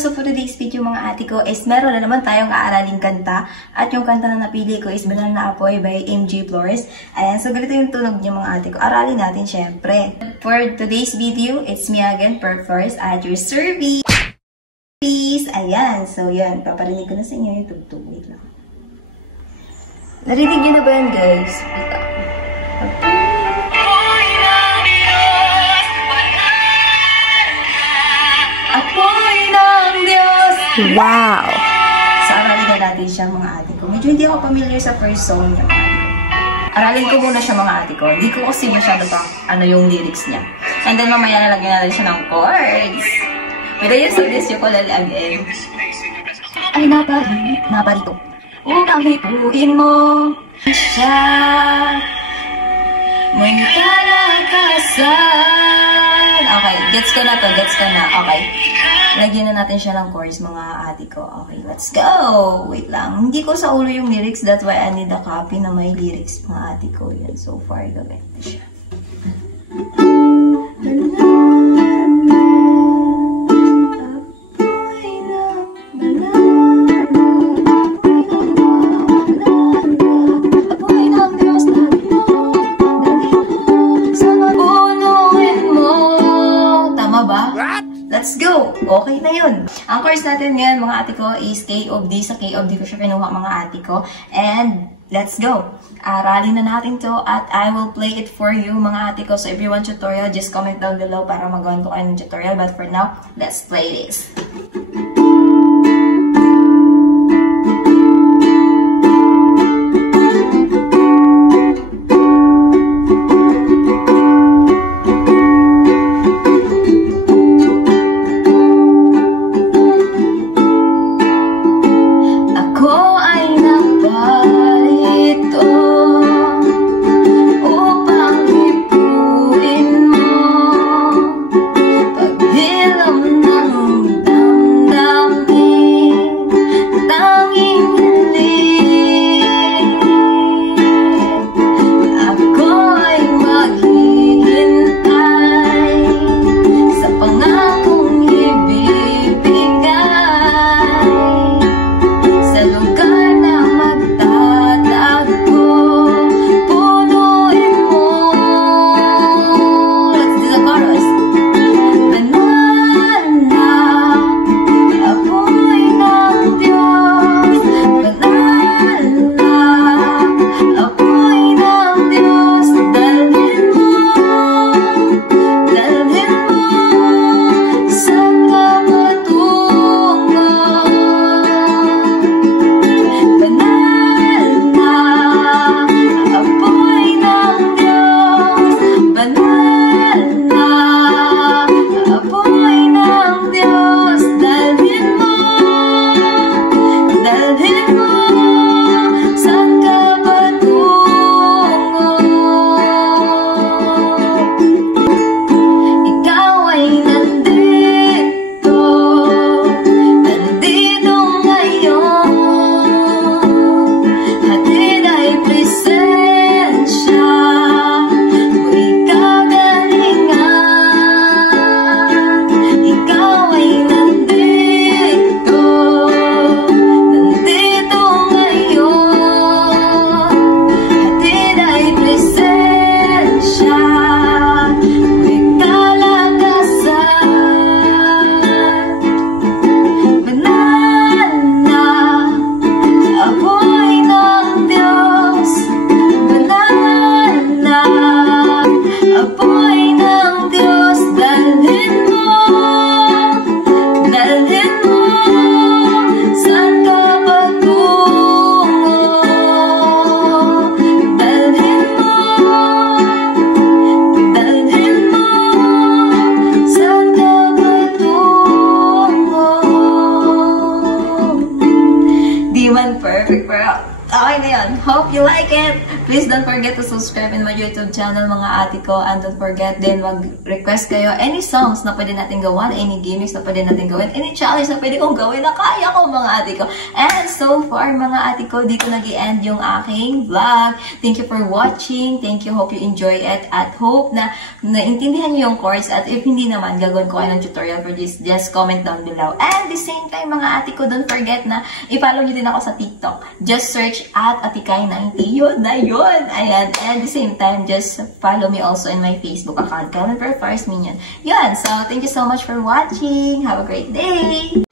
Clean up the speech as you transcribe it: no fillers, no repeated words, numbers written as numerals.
So for today's video mga ate ko is meron na naman tayong aaraling kanta. At yung kanta na napili ko is Banal na Apoy by MJ Flores. Ayan, so ganito yung tunog niya mga ate ko. Aralin natin syempre. For today's video, it's me again, Per Flores, at your service. Ayan, so yan. Paparinig ko na sa inyo yung tugtog. Wait lang. Narinig niyo na ba yan guys? Wait lang. Wow! So, aralin na natin siya mga ate ko. Medyo hindi ako familiar sa first song niya mga ate ko. Aralin ko muna siya mga ate ko. Hindi ko kasi masyado pa yung lyrics niya. And then mamaya nalagyan natin siya ng chords. With the use of this ukulele again. Ay naparito. Upang hipuin mo siya. May kalakasan. Okay, gets ka na to. Gets ka na. Okay. Lagyan na natin siya ng chorus mga ate ko. Okay, let's go! Wait lang. Hindi ko sa ulo yung lyrics. That's why I need a copy na may lyrics mga ate ko. Yan, so far, gawin na siya. Let's go! Okay na yun. Ang course natin ngayon, mga ate ko, is K of D. Sa K of D ko siya kinuha, mga ate ko. And, let's go! Aralin na natin to at I will play it for you, mga ate ko. So, if you want tutorial, just comment down below para magawan ko kayo ng tutorial. But for now, let's play this. Perfect, pero Okay na yun. Hope you like it. Please don't forget to subscribe in my YouTube channel, mga ate ko. And don't forget din mag-request kayo any songs na pwede natin gawan, any gimmicks na pwede natin gawin, any challenge na pwede kong gawin na kaya ko, mga ate ko. And so far, mga ate ko, dito nag-i-end yung aking vlog. Thank you for watching. Thank you. Hope you enjoy it. At hope na naintindihan nyo yung chords. At if hindi naman, gagawin ko kayo ng tutorial for this. Just comment down below. And the same time, mga ate ko, don't forget na i-follow nyo din ako sa TikTok. Just search at Atikay90. Yun na yun. Ayan. And at the same time, just follow me also in my Facebook account, Calvin Per First Minion. Yun. So, thank you so much for watching. Have a great day.